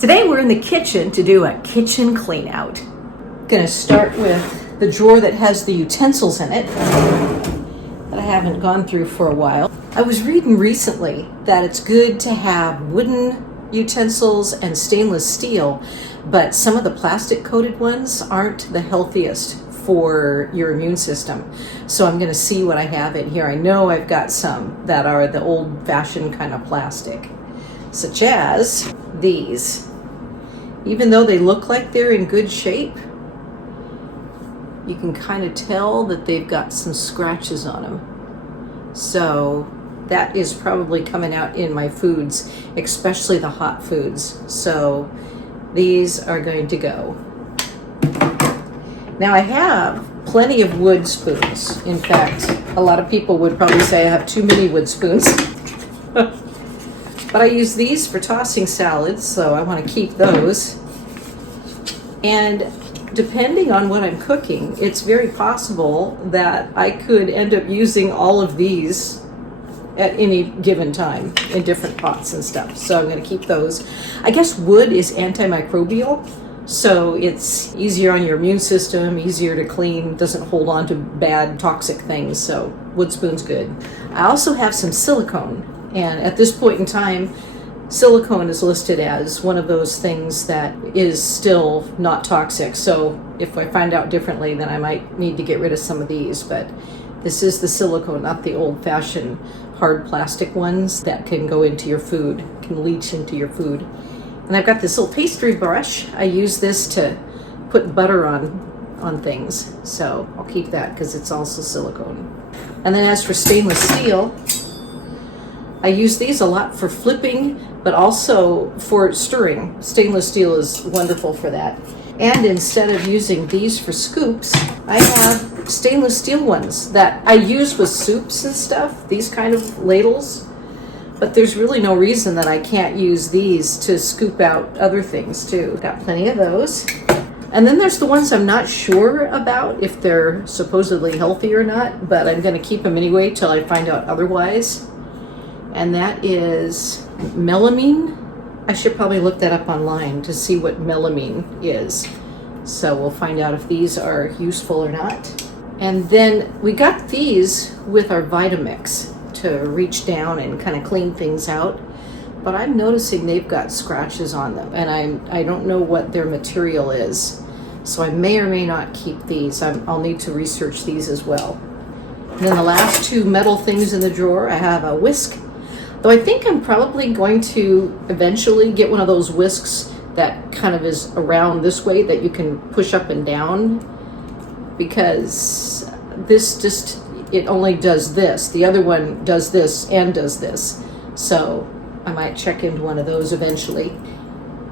Today we're in the kitchen to do a kitchen clean out. Gonna start with the drawer that has the utensils in it that I haven't gone through for a while. I was reading recently that it's good to have wooden utensils and stainless steel, but some of the plastic coated ones aren't the healthiest for your immune system. So I'm gonna see what I have in here. I know I've got some that are the old fashioned kind of plastic, such as these. Even though they look like they're in good shape, you can kind of tell that they've got some scratches on them. So that is probably coming out in my foods, especially the hot foods. So these are going to go. Now I have plenty of wood spoons. In fact, a lot of people would probably say I have too many wood spoons. But I use these for tossing salads, so I want to keep those. And depending on what I'm cooking, it's very possible that I could end up using all of these at any given time in different pots and stuff. So I'm going to keep those. I guess wood is antimicrobial, so it's easier on your immune system, easier to clean, doesn't hold on to bad toxic things, so wood spoon's good. I also have some silicone. And at this point in time, silicone is listed as one of those things that is still not toxic. So if I find out differently, then I might need to get rid of some of these. But this is the silicone, not the old-fashioned hard plastic ones that can go into your food, can leach into your food. And I've got this little pastry brush. I use this to put butter on things. So I'll keep that because it's also silicone. And then as for stainless steel, I use these a lot for flipping, but also for stirring. Stainless steel is wonderful for that. And instead of using these for scoops, I have stainless steel ones that I use with soups and stuff, these kind of ladles. But there's really no reason that I can't use these to scoop out other things too. Got plenty of those. And then there's the ones I'm not sure about if they're supposedly healthy or not, but I'm gonna keep them anyway till I find out otherwise. And that is melamine. I should probably look that up online to see what melamine is. So we'll find out if these are useful or not. And then we got these with our Vitamix to reach down and kind of clean things out. But I'm noticing they've got scratches on them, and I don't know what their material is. So I may or may not keep these. I'll need to research these as well. And then the last two metal things in the drawer, I have a whisk. Though I think I'm probably going to eventually get one of those whisks that kind of is around this way that you can push up and down, because it only does this. The other one does this and does this. So I might check into one of those eventually.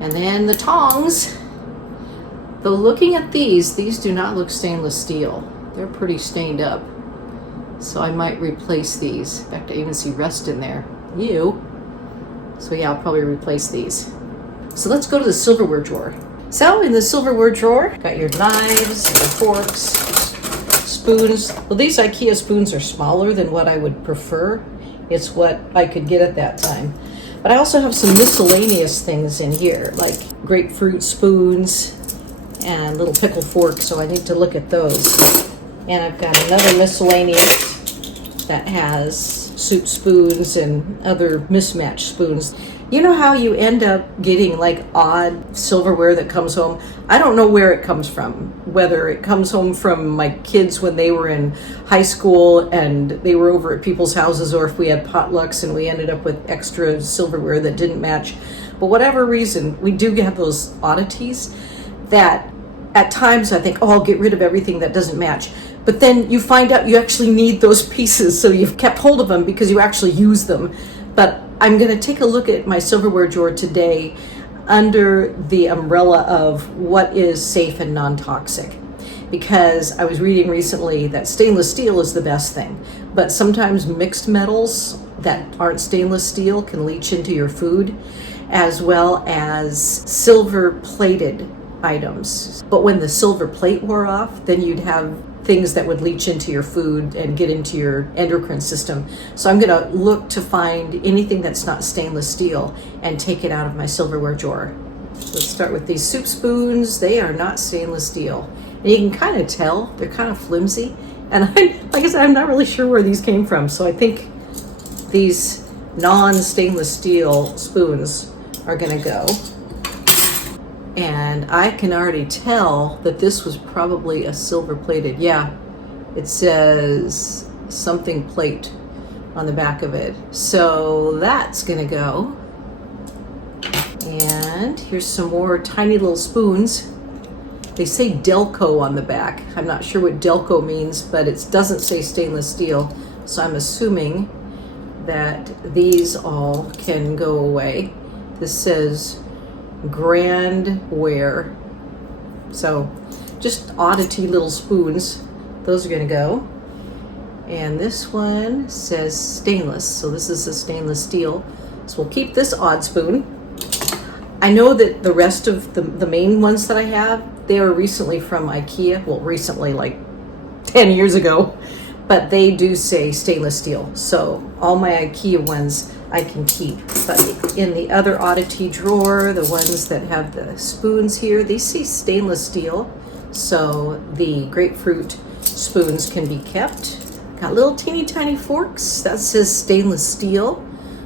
And then the tongs. Though looking at these do not look stainless steel. They're pretty stained up. So I might replace these. In fact, I even see rust in there. So yeah, I'll probably replace these. So let's go to the silverware drawer. So in the silverware drawer, got your knives, your forks, spoons. Well, these IKEA spoons are smaller than what I would prefer. It's what I could get at that time. But I also have some miscellaneous things in here, like grapefruit spoons and little pickle forks, so I need to look at those. And I've got another miscellaneous that has soup spoons and other mismatched spoons. You know how you end up getting like odd silverware that comes home? I don't know where it comes from, whether it comes home from my kids when they were in high school and they were over at people's houses, or if we had potlucks and we ended up with extra silverware that didn't match. But whatever reason, we do have those oddities that at times I think, oh, I'll get rid of everything that doesn't match. But then you find out you actually need those pieces, so you've kept hold of them because you actually use them. But I'm going to take a look at my silverware drawer today under the umbrella of what is safe and non-toxic. Because I was reading recently that stainless steel is the best thing, but sometimes mixed metals that aren't stainless steel can leach into your food, as well as silver-plated items. But when the silver plate wore off, then you'd have things that would leach into your food and get into your endocrine system. So I'm going to look to find anything that's not stainless steel and take it out of my silverware drawer. Let's start with these soup spoons. They are not stainless steel. And you can kind of tell, they're kind of flimsy. And like I said, I'm not really sure where these came from. So I think these non-stainless steel spoons are gonna go. And I can already tell that this was probably a silver plated. Yeah, it says something plate on the back of it. So that's gonna go. And here's some more tiny little spoons. They say Delco on the back. I'm not sure what Delco means, but it doesn't say stainless steel. So I'm assuming that these all can go away. This says Grand Ware. So just oddity little spoons. Those are gonna go. And this one says stainless. So this is a stainless steel. So we'll keep this odd spoon. I know that the rest of the main ones that I have, they are recently from IKEA. Well, recently, like 10 years ago, but they do say stainless steel. So all my IKEA ones I can keep. But in the other oddity drawer, the ones that have the spoons here, they say stainless steel. So the grapefruit spoons can be kept. Got little teeny tiny forks. That says stainless steel.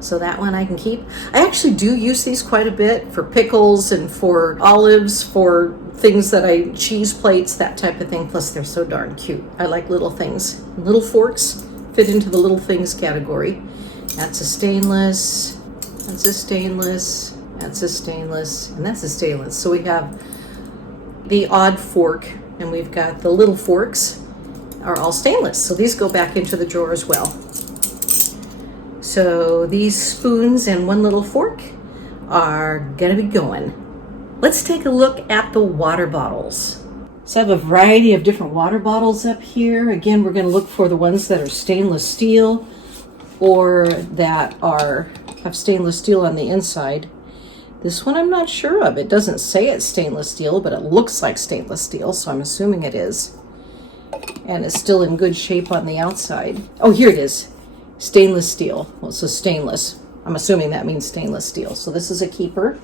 So that one I can keep. I actually do use these quite a bit for pickles and for olives, for things that cheese plates, that type of thing. Plus they're so darn cute. I like little things. Little forks fit into the little things category. That's a stainless, that's a stainless, that's a stainless, and that's a stainless. So we have the odd fork and we've got the little forks are all stainless. So these go back into the drawer as well. So these spoons and one little fork are gonna be going. Let's take a look at the water bottles. So I have a variety of different water bottles up here. Again, we're gonna look for the ones that are stainless steel or that have stainless steel on the inside. This one I'm not sure of. It doesn't say it's stainless steel, but it looks like stainless steel, so I'm assuming it is. And it's still in good shape on the outside. Oh, here it is. Stainless steel. Well, it says stainless. I'm assuming that means stainless steel. So this is a keeper.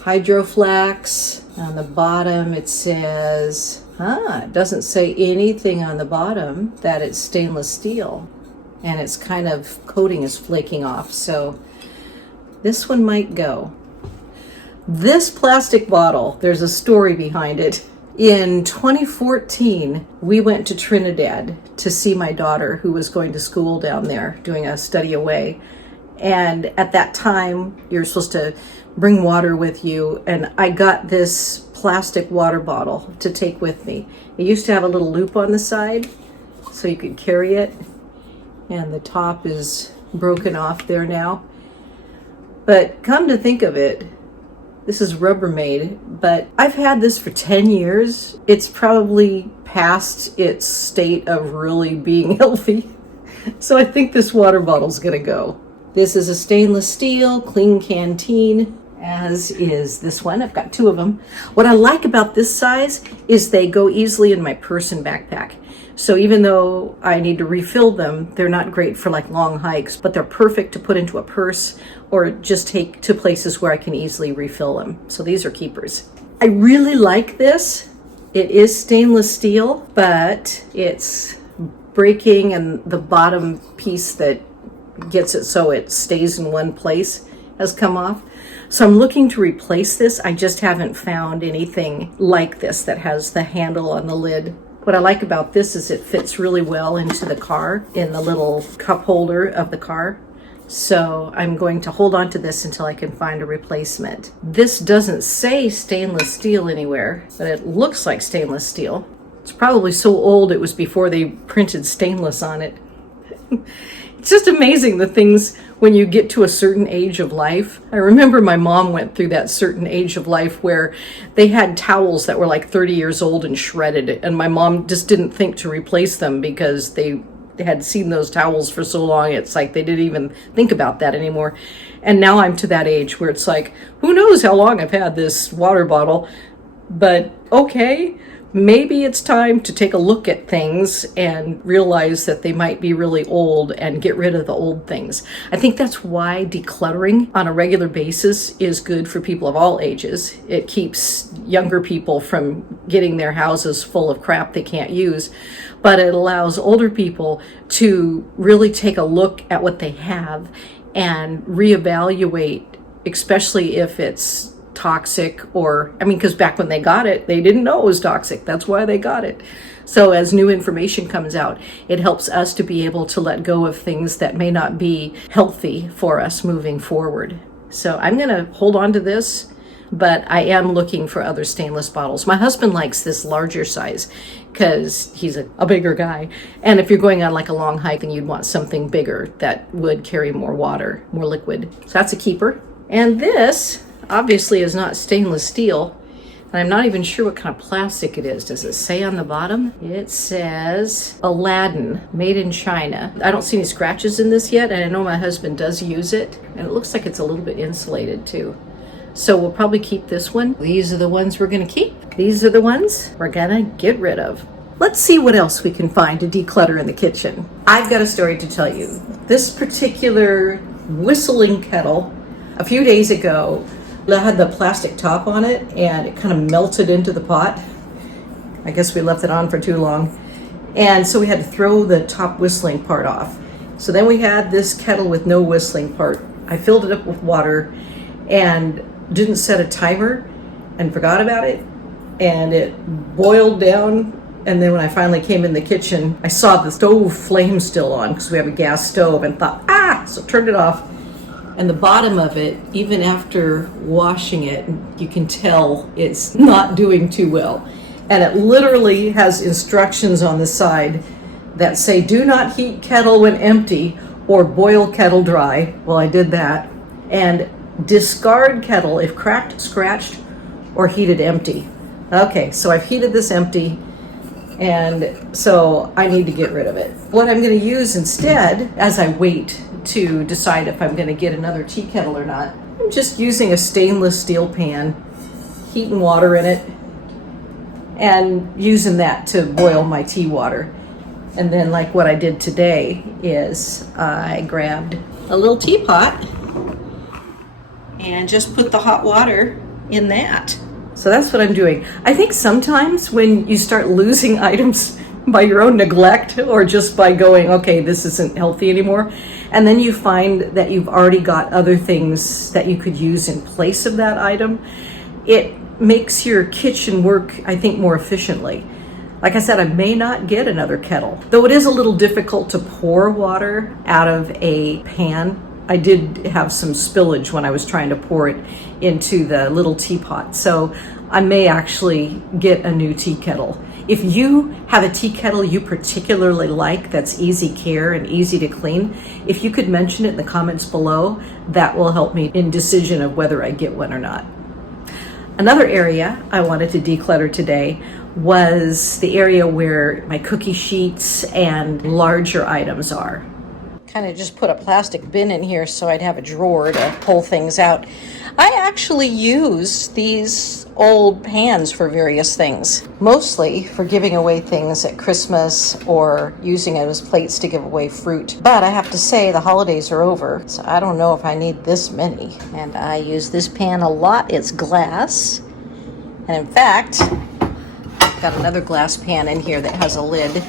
Hydroflax. On the bottom it says, it doesn't say anything on the bottom that it's stainless steel. And it's kind of, coating is flaking off. So this one might go. This plastic bottle, there's a story behind it. In 2014, we went to Trinidad to see my daughter who was going to school down there, doing a study away. And at that time, you're supposed to bring water with you. And I got this plastic water bottle to take with me. It used to have a little loop on the side so you could carry it. And the top is broken off there now. But come to think of it, this is Rubbermaid, but I've had this for 10 years. It's probably past its state of really being healthy. So I think this water bottle's gonna go. This is a stainless steel, clean canteen, as is this one. I've got two of them. What I like about this size is they go easily in my purse and backpack. So even though I need to refill them, they're not great for like long hikes, but they're perfect to put into a purse or just take to places where I can easily refill them. So these are keepers. I really like this. It is stainless steel, but it's breaking and the bottom piece that gets it so it stays in one place has come off. So I'm looking to replace this. I just haven't found anything like this that has the handle on the lid. What I like about this is it fits really well into the car, in the little cup holder of the car. So I'm going to hold on to this until I can find a replacement. This doesn't say stainless steel anywhere, but it looks like stainless steel. It's probably so old it was before they printed stainless on it. It's just amazing the things when you get to a certain age of life. I remember my mom went through that certain age of life where they had towels that were like 30 years old and shredded, and my mom just didn't think to replace them because they had seen those towels for so long. It's like they didn't even think about that anymore. And now I'm to that age where it's like, who knows how long I've had this water bottle, but okay. maybe it's time to take a look at things and realize that they might be really old and get rid of the old things. I think that's why decluttering on a regular basis is good for people of all ages. It keeps younger people from getting their houses full of crap they can't use, but it allows older people to really take a look at what they have and reevaluate, especially if it's toxic, or because back when they got it, they didn't know it was toxic. That's why they got it. So as new information comes out, it helps us to be able to let go of things that may not be healthy for us moving forward. So I'm going to hold on to this, but I am looking for other stainless bottles. My husband likes this larger size because he's a bigger guy. And if you're going on like a long hike, then you'd want something bigger that would carry more water, more liquid. So that's a keeper. And this obviously is not stainless steel, and I'm not even sure what kind of plastic it is. Does it say on the bottom? It says Aladdin, made in China. I don't see any scratches in this yet, and I know my husband does use it, and it looks like it's a little bit insulated too. So we'll probably keep this one. These are the ones we're gonna keep. These are the ones we're gonna get rid of. Let's see what else we can find to declutter in the kitchen. I've got a story to tell you. This particular whistling kettle, a few days ago, it had the plastic top on it and it kind of melted into the pot. I guess we left it on for too long. And so we had to throw the top whistling part off. So then we had this kettle with no whistling part. I filled it up with water and didn't set a timer and forgot about it. And it boiled down. And then when I finally came in the kitchen, I saw the stove flame still on because we have a gas stove, and thought, so turned it off. And the bottom of it, even after washing it, you can tell it's not doing too well. And it literally has instructions on the side that say, do not heat kettle when empty or boil kettle dry. Well, I did that. And discard kettle if cracked, scratched, or heated empty. Okay, so I've heated this empty, and so I need to get rid of it. What I'm going to use instead, as I wait to decide if I'm going to get another tea kettle or not, I'm just using a stainless steel pan, heating water in it, and using that to boil my tea water. And then, like what I did today, is I grabbed a little teapot and just put the hot water in that. So that's what I'm doing. I think sometimes when you start losing items by your own neglect, or just by going, okay, this isn't healthy anymore, and then you find that you've already got other things that you could use in place of that item, it makes your kitchen work, I think, more efficiently. Like I said, I may not get another kettle, though it is a little difficult to pour water out of a pan. I did have some spillage when I was trying to pour it into the little teapot, so I may actually get a new tea kettle. If you have a tea kettle you particularly like that's easy care and easy to clean, if you could mention it in the comments below, that will help me in decision of whether I get one or not. Another area I wanted to declutter today was the area where my cookie sheets and larger items are. Kind of just put a plastic bin in here so I'd have a drawer to pull things out. I actually use these old pans for various things, mostly for giving away things at Christmas or using it as plates to give away fruit. But I have to say, the holidays are over, so I don't know if I need this many. And I use this pan a lot. It's glass. And in fact, I've got another glass pan in here that has a lid.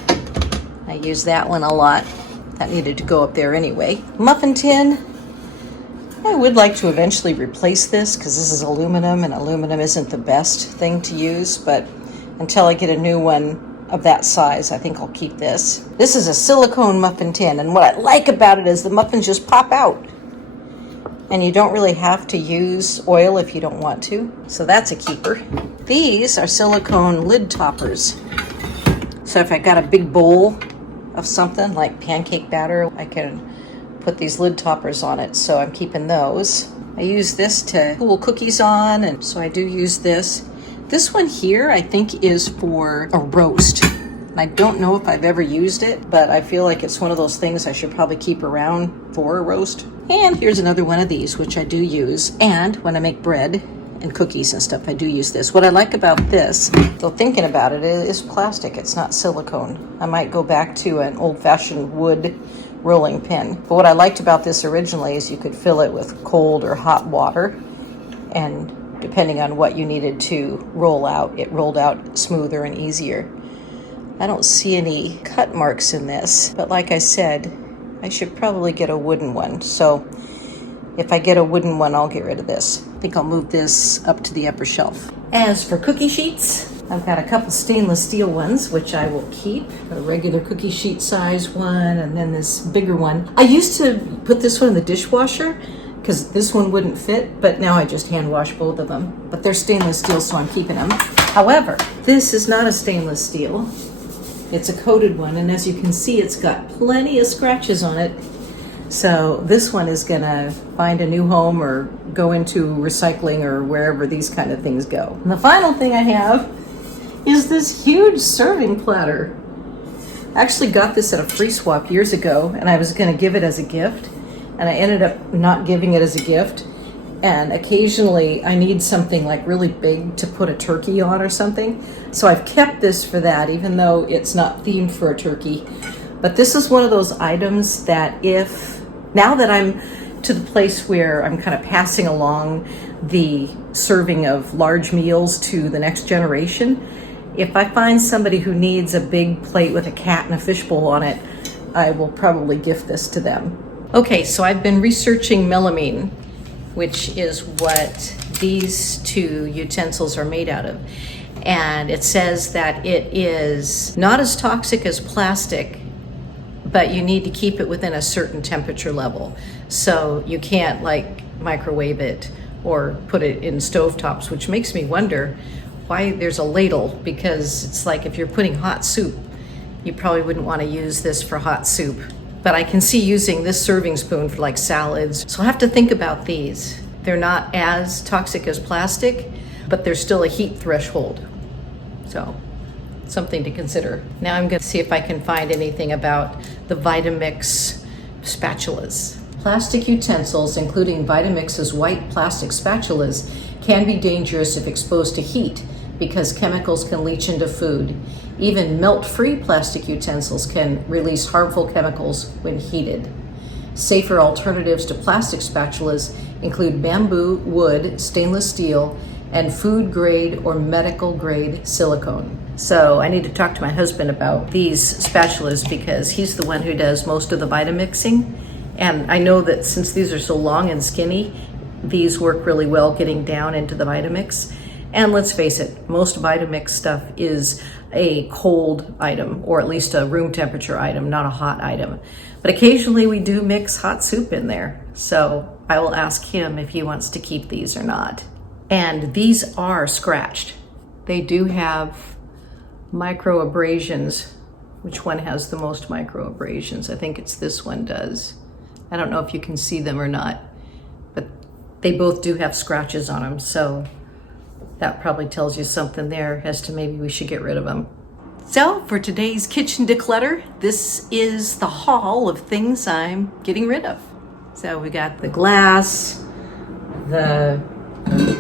I use that one a lot. That needed to go up there anyway. Muffin tin. I would like to eventually replace this because this is aluminum, and aluminum isn't the best thing to use, but until I get a new one of that size, I think I'll keep this. This is a silicone muffin tin, and what I like about it is the muffins just pop out. And you don't really have to use oil if you don't want to, so that's a keeper. These are silicone lid toppers. So if I got a big bowl of something like pancake batter, I can put these lid toppers on it, so I'm keeping those. I use this to cool cookies on, and so I do use this. This one here I think is for a roast. And I don't know if I've ever used it, but I feel like it's one of those things I should probably keep around for a roast. And here's another one of these, which I do use, and when I make bread and cookies and stuff, I do use this. What I like about this, though thinking about it, is plastic. It's not silicone. I might go back to an old-fashioned wood rolling pin. But what I liked about this originally is you could fill it with cold or hot water, and depending on what you needed to roll out, it rolled out smoother and easier. I don't see any cut marks in this, but like I said, I should probably get a wooden one. So if I get a wooden one, I'll get rid of this. I think I'll move this up to the upper shelf. As for cookie sheets, I've got a couple stainless steel ones, which I will keep. A regular cookie sheet size one, and then this bigger one. I used to put this one in the dishwasher because this one wouldn't fit, but now I just hand wash both of them. But they're stainless steel, so I'm keeping them. However, this is not a stainless steel. It's a coated one, and as you can see, it's got plenty of scratches on it. So this one is gonna find a new home or go into recycling or wherever these kind of things go. And the final thing I have is this huge serving platter. I actually got this at a free swap years ago, and I was gonna give it as a gift, and I ended up not giving it as a gift. And occasionally I need something like really big to put a turkey on or something. So I've kept this for that, even though it's not themed for a turkey. But this is one of those items that now that I'm to the place where I'm kind of passing along the serving of large meals to the next generation, if I find somebody who needs a big plate with a cat and a fishbowl on it, I will probably gift this to them. Okay, so I've been researching melamine, which is what these two utensils are made out of. And it says that it is not as toxic as plastic, but you need to keep it within a certain temperature level. So you can't like microwave it or put it in stovetops, which makes me wonder why there's a ladle, because it's like if you're putting hot soup, you probably wouldn't want to use this for hot soup. But I can see using this serving spoon for like salads. So I'll have to think about these. They're not as toxic as plastic, but there's still a heat threshold. So something to consider. Now I'm gonna see if I can find anything about the Vitamix spatulas. Plastic utensils, including Vitamix's white plastic spatulas, can be dangerous if exposed to heat because chemicals can leach into food. Even melt-free plastic utensils can release harmful chemicals when heated. Safer alternatives to plastic spatulas include bamboo, wood, stainless steel, and food-grade or medical-grade silicone. So I need to talk to my husband about these spatulas because he's the one who does most of the Vitamixing. And I know that since these are so long and skinny, these work really well getting down into the Vitamix. And let's face it, most Vitamix stuff is a cold item, or at least a room temperature item, not a hot item. But occasionally we do mix hot soup in there. So I will ask him if he wants to keep these or not. And these are scratched. They do have micro abrasions. Which one has the most micro abrasions? I think it's this one does. I don't know if you can see them or not, but they both do have scratches on them. So that probably tells you something there as to maybe we should get rid of them. So for today's kitchen declutter, this is the haul of things I'm getting rid of. So we got the glass, the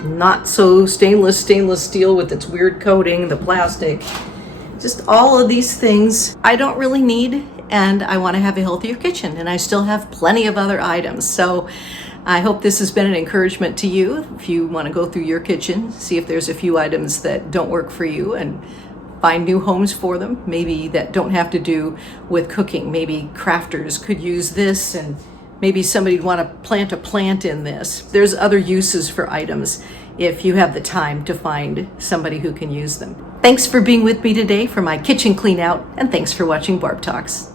not so stainless steel with its weird coating, the plastic, just all of these things I don't really need, and I want to have a healthier kitchen, and I still have plenty of other items. So I hope this has been an encouragement to you if you want to go through your kitchen, see if there's a few items that don't work for you and find new homes for them, maybe that don't have to do with cooking. Maybe crafters could use this, and maybe somebody'd want to plant a plant in this. There's other uses for items if you have the time to find somebody who can use them. Thanks for being with me today for my kitchen clean out, and thanks for watching Barb Talks.